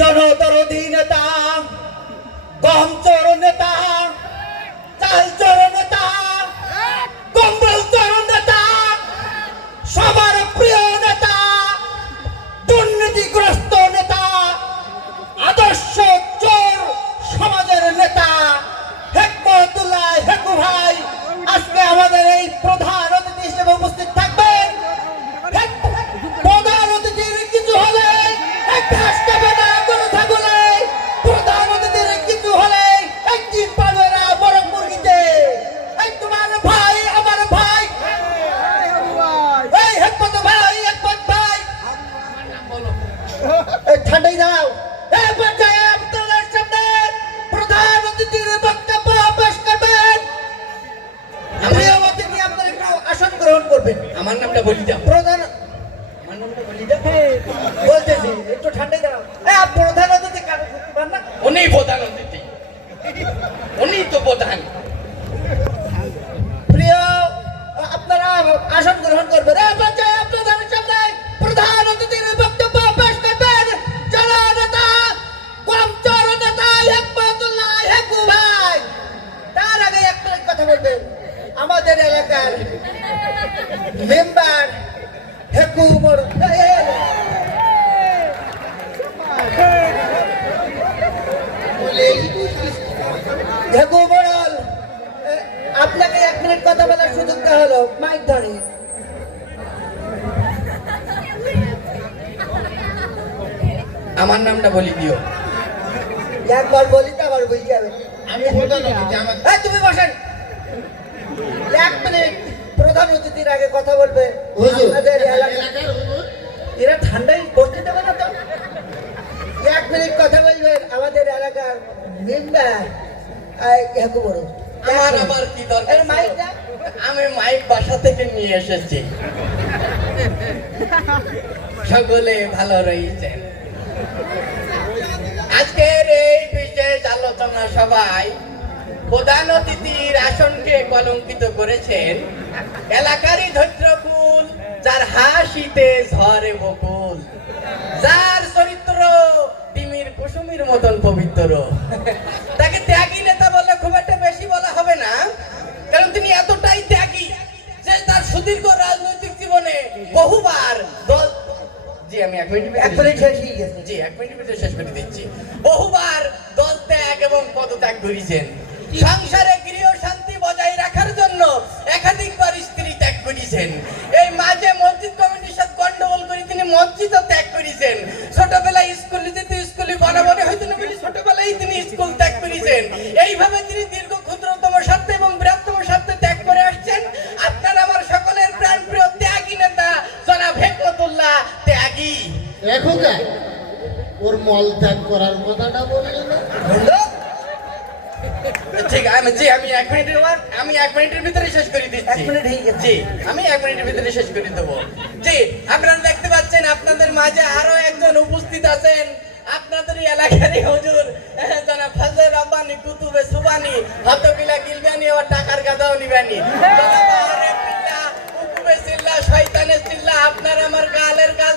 জনদরদী নেতা গম চোর নেতা চাল চোর নেতা কম্বল চোর নেতা, সবার প্রিয় নেতা, দুর্নীতিগ্রস্ত নেতা, আদর্শ চোর সমাজের নেতা, হেকমতুল্লাহ হেকু ভাই, আজকে আমাদের এই প্রধান অতিথি হিসেবে উপস্থিত গ্রহণ করবেন আমার নামটা বলি দাও প্রধান আমার নামটা বলি দাও বলতেছি একটু ঠান্ডা দাও। এই প্রধান অতিথি কারও ছুটি পার না। উনি প্রধান অতিথি। উনি তো প্রধান। প্রিয় আপনারা আসন গ্রহণ করবেন। আপনাকে এক মিনিট কথা বলার সুযোগ দেওয়া হলো মাইক ধরে আমার নামটা বলি দিও। একবার বলি তো আবার বুঝতে হবে আমি এই, তুমি বসেন। এক মিনিট। প্রধান অতিথির আগে কথা বলবে। আপনাদের এরা ঠান্ডায় বসতে দেবে না তো। এক মিনিট কথা বলবেন আমাদের এলাকার মেম্বার বড় আমার আবার কি দরকার আমি মাইক বাসা থেকে নিয়ে এসেছি। সকলে ভালো রয়েছেন আজকের এই বিশেষ আলোচনা সবাই প্রধান অতিথির আসনকে কলঙ্কিত করেছেন এলাকারই ধৈর্যকুল যার হাসিতে ঝরে বকুল। যার চরিত্র তিমির কুসুমির মতন পবিত্র। তাকে ত্যাগী নেতা বললে খুব একটা বেশি বলা হবে না কারণ তিনি এতটাই ত্যাগী যে তার সুদীর্ঘ রাজনৈতিক জীবনে বহুবার দল জি আমি এক মিনিট এক মিনিট গেছে। জি এক মিনিটের ভিতরে শেষ করে দিচ্ছি। বহুবার দল ত্যাগ এবং পদত্যাগ করেছেন। সংসারে এইভাবে তিনি দীর্ঘ ক্ষুদ্রতম স্বার্থে এবং বৃহত্তম স্বার্থে ত্যাগ করে আসছেন। আপনার আমার সকলের প্রাণপ্রিয় ত্যাগী নেতা জনাব হেকমতুল্লাহ ত্যাগী। এখনকার ওর মল ত্যাগ করার কথাটা বললি না? ঠিক আমি জি আমি এক মিনিটের আমি এক মিনিটের ভিতরে শেষ করে দিচ্ছি। এক মিনিট হয়ে গেছে। আমি এক মিনিটের ভিতরে শেষ করে দেবো। জি আপনারা দেখতে পাচ্ছেন আপনাদের মাঝে আরও একজন উপস্থিত আছেন। আপনাদের এলাকারই হুজুর ফজলে রব্বানি কুতুবে সুবানি হতবিলা গিলবানি ও টাকার গাদাও নিবানি। বিল্লাহ, উকুবে শয়তানের সিল্লাহ, আপনার আমার গালের গাল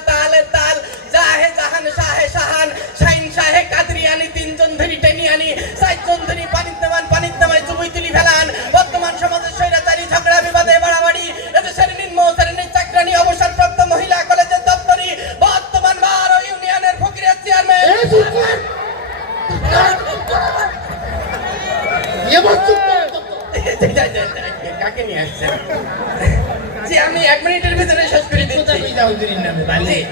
কাকে নিয়ে আসছেন জি আমি এক মিনিটের ভিতরে শেষ করে দিচ্ছি। জি,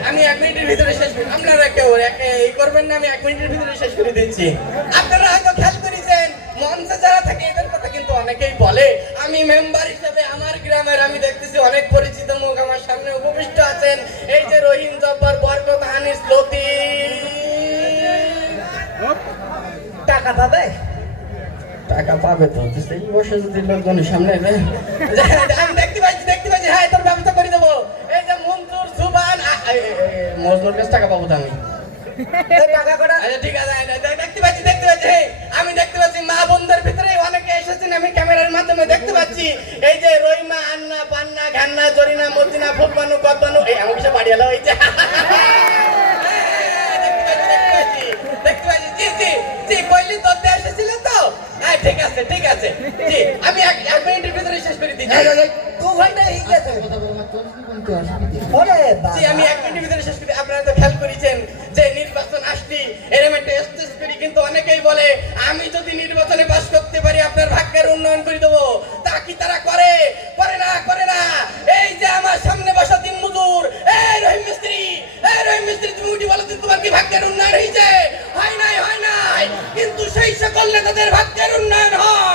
আমি এক মিনিটের ভিতরে শেষ করি আপনারা কেউ একে এই করবেন না আমি এক মিনিটের ভিতরে শেষ করে দিচ্ছি। আপনারা হয়তো খেয়াল করেছেন মঞ্চে যারা থাকে এদের কথা কিন্তু অনেকেই বলে। আমি মেম্বার হিসেবে আমার গ্রামের আমি দেখতেছি অনেক পরিচিত মুখ আমার সামনে উপবিষ্ট আছেন। এই যে রহিম জব্বার বরকত হানিস লতি টাকা পাবে? টাকা পাবে তো সেই বসে যদি লোকজনের সামনে আমি দেখতে পাচ্ছি দেখতে পাচ্ছি। হ্যাঁ তোর ব্যবস্থা করে দেবো। এই যে সুবান কাছে টাকা পাবো তো আমি। এই আচ্ছা আচ্ছা, পাচ্ছি আমি দেখতে পাচ্ছি মা ভিতরে অনেকে এসেছেন আমি ক্যামেরার মাধ্যমে দেখতে পাচ্ছি। এই যে রহিমা আন্না পান্না ঘান্না জরিনা মদিনা ফুলবানু কদবানু এই আমার কিছু এই যে। দেখতে পাচ্ছি দেখতে পাচ্ছি আছে ঠিক আছে। জি আমি এক এক মিনিটের ভিতরে শেষ করে এই, দু ঘণ্টা হয়ে গেছে। জি আমি এক মিনিটের ভিতরে শেষ করি আপনারা তো খেয়াল করেছেন যে নির্বাচন আসলি এরকম একটা স্টেজ করি কিন্তু অনেকেই বলে আমি যদি নির্বাচনে পাশ করতে পারি আপনার ভাগ্যের উন্নয়ন করে দেবো। তা কি তারা করে? করে না করে না। এই যে আমার সামনে বসা দিন মজুর এই রহিম মিস্ত্রি এই রহিম মিস্ত্রি তুমি উঠি বলো তোমার কি ভাগ্যের উন্নয়ন হয়েছে? তাদের ভাগ্যের উন্নয়ন হয়।